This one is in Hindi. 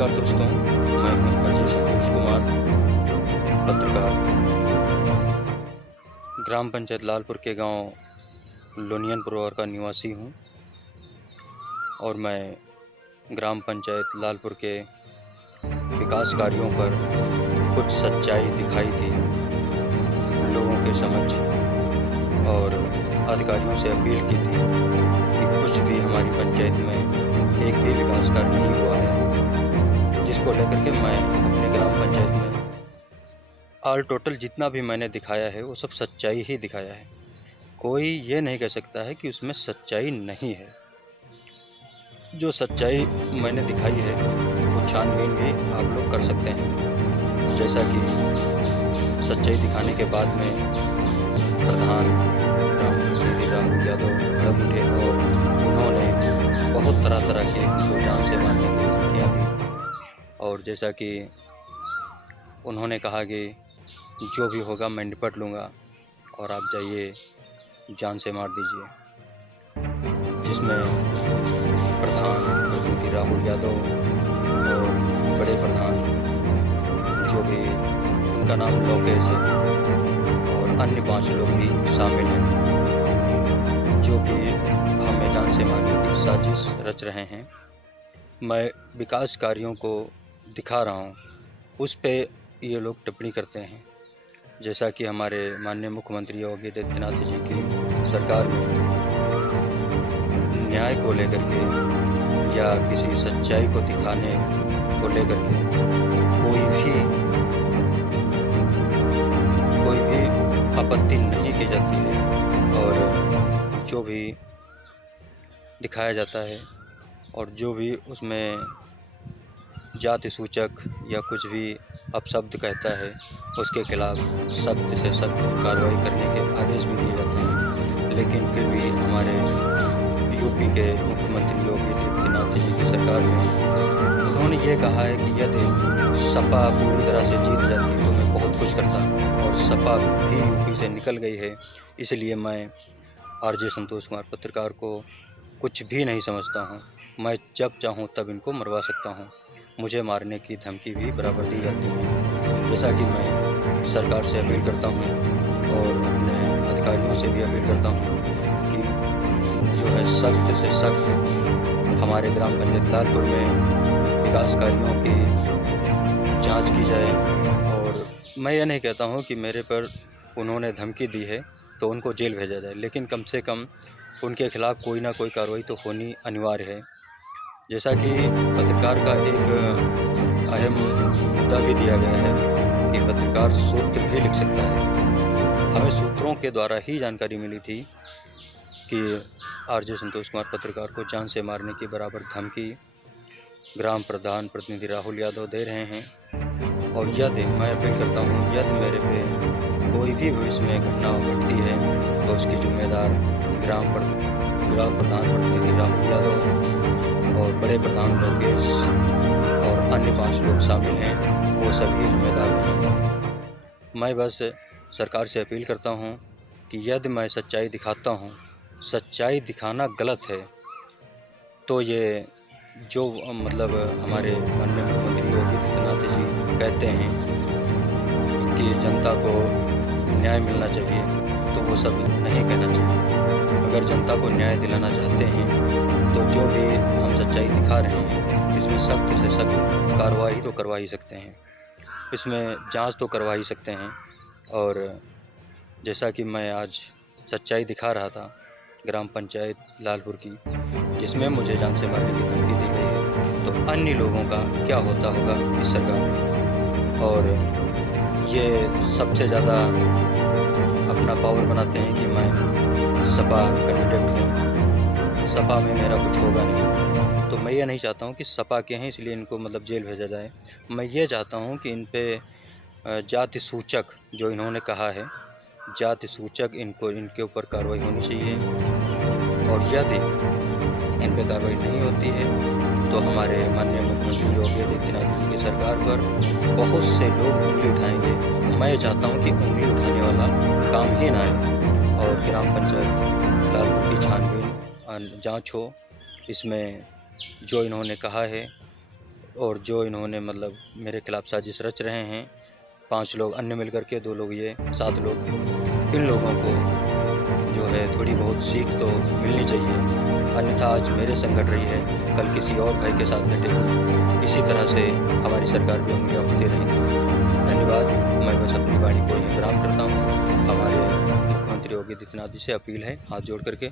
नमस्कार दोस्तों, मैं हूं अजय संतोष कुमार, पत्रकार। ग्राम पंचायत लालपुर के गांव लोनियनपुर का निवासी हूं और मैं ग्राम पंचायत लालपुर के विकास कार्यों पर कुछ सच्चाई दिखाई थी लोगों के समक्ष और अधिकारियों से अपील की थी कि कुछ भी हमारी पंचायत में एक भी विकास कार्य नहीं हुआ है, जिसको लेकर के मैं अपने ग्राम पंचायत में ऑल टोटल जितना भी मैंने दिखाया है वो सब सच्चाई ही दिखाया है। कोई ये नहीं कह सकता है कि उसमें सच्चाई नहीं है। जो सच्चाई मैंने दिखाई है वो छानबीन भी आप लोग कर सकते हैं। जैसा कि सच्चाई दिखाने के बाद में प्रधान ग्राम प्रतिनिधि राहुल यादव खड़े उठे और उन्होंने बहुत तरह की उनको जान से मारने की धमकियाँ दी और जैसा कि उन्होंने कहा कि जो भी होगा मैं निपट लूँगा और आप जाइए जान से मार दीजिए, जिसमें प्रधान प्रतिनिधि राहुल यादव और बड़े प्रधान जो भी उनका नाम लोकेश है और अन्य 5 लोग भी शामिल हैं, जो कि हमें जान से मारने की साजिश रच रहे हैं। मैं विकास कार्यों को दिखा रहा हूँ, उस पे ये लोग टिप्पणी करते हैं। जैसा कि हमारे माननीय मुख्यमंत्री योगी आदित्यनाथ जी की सरकार में न्याय को लेकर के या किसी सच्चाई को दिखाने को लेकर के कोई भी आपत्ति नहीं की जाती है और जो भी दिखाया जाता है और जो भी उसमें जाति सूचक या कुछ भी अपशब्द कहता है उसके खिलाफ सख्त से सख्त कार्रवाई करने के आदेश भी दिए जाते हैं। लेकिन फिर भी हमारे यूपी के मुख्यमंत्री योगी आदित्यनाथ जी की सरकार में उन्होंने ये कहा है कि यदि सपा पूरी तरह से जीत जाती तो मैं बहुत कुछ करता, और सपा भी यूपी से निकल गई है। इसलिए मैं आरजे संतोष कुमार पत्रकार को कुछ भी नहीं समझता हूँ। मैं जब चाहूँ तब इनको मरवा सकता हूँ। मुझे मारने की धमकी भी बराबर दी जाती है। जैसा कि मैं सरकार से अपील करता हूँ और अपने अधिकारियों से भी अपील करता हूँ कि जो है सख्त से सख्त हमारे ग्राम पंचायत लालपुर में विकास कार्यों की जांच की जाए। और मैं ये नहीं कहता हूँ कि मेरे पर उन्होंने धमकी दी है तो उनको जेल भेजा जाए, लेकिन कम से कम उनके खिलाफ़ कोई ना कोई कार्रवाई तो होनी अनिवार्य है। जैसा कि पत्रकार का एक अहम मुद्दा भी दिया गया है कि पत्रकार सूत्र भी लिख सकता है। हमें सूत्रों के द्वारा ही जानकारी मिली थी कि आरजे संतोष कुमार पत्रकार को जान से मारने की बराबर धमकी ग्राम प्रधान प्रतिनिधि राहुल यादव दे रहे हैं। और यदि मैं अपील करता हूँ, यदि मेरे पे कोई भी भविष्य में घटना घटती है तो उसकी जिम्मेदार ग्राम प्रधान प्रतिनिधि राहुल यादव और बड़े प्रधान लोकेश और अन्य 5 लोग शामिल हैं, वो सभी जिम्मेदार हैं। मैं बस सरकार से अपील करता हूं कि यदि मैं सच्चाई दिखाता हूं, सच्चाई दिखाना गलत है, तो ये जो मतलब हमारे माननीय मुख्यमंत्री योगी आदित्यनाथ जी कहते हैं कि जनता को न्याय मिलना चाहिए, तो वो सब नहीं कहना चाहिए। अगर जनता को न्याय दिलाना चाहते हैं तो जो भी हम सच्चाई दिखा रहे हैं इसमें सख्त से सख्त कार्रवाई तो करवा ही सकते हैं, इसमें जांच तो करवा ही सकते हैं। और जैसा कि मैं आज सच्चाई दिखा रहा था ग्राम पंचायत लालपुर की, जिसमें मुझे जान से मारने की धमकी दी गई है, तो अन्य लोगों का क्या होता होगा इस सरकार में। और ये सबसे ज़्यादा अपना पावर बनाते हैं कि मैं सपा कैंडिडेट हूँ, सपा में मेरा कुछ होगा नहीं। तो मैं ये नहीं चाहता हूँ कि सपा के हैं इसलिए इनको मतलब जेल भेजा जाए। मैं ये चाहता हूँ कि इन पे जाति सूचक जो इन्होंने कहा है, जाति सूचक इनके ऊपर कार्रवाई होनी चाहिए। और यदि इन पे कार्रवाई नहीं होती है तो हमारे माननीय मुख्यमंत्री योगी आदित्यनाथ जी की सरकार पर बहुत से लोग उंगली उठाएंगे। मैं चाहता हूँ कि उंगली उठाने वाला काम ही ना आए और ग्राम पंचायत लालपुर की छानबीन जांच हो। इसमें जो इन्होंने कहा है और जो इन्होंने मतलब मेरे खिलाफ़ साजिश रच रहे हैं, 5 लोग अन्य मिल कर के, 2 लोग ये, 7 लोग, इन लोगों को जो है थोड़ी बहुत सीख तो मिलनी चाहिए। अन्यथा आज मेरे संग घट रही है, कल किसी और भाई के साथ घटेगी। इसी तरह से हमारी सरकार भी उंगलियां उठती रहेंगी। धन्यवाद। मैं बस अपनी वाणी को यहीं विराम करता हूँ। हमारे मुख्यमंत्री योगी आदित्यनाथ जी से अपील है हाथ जोड़ करके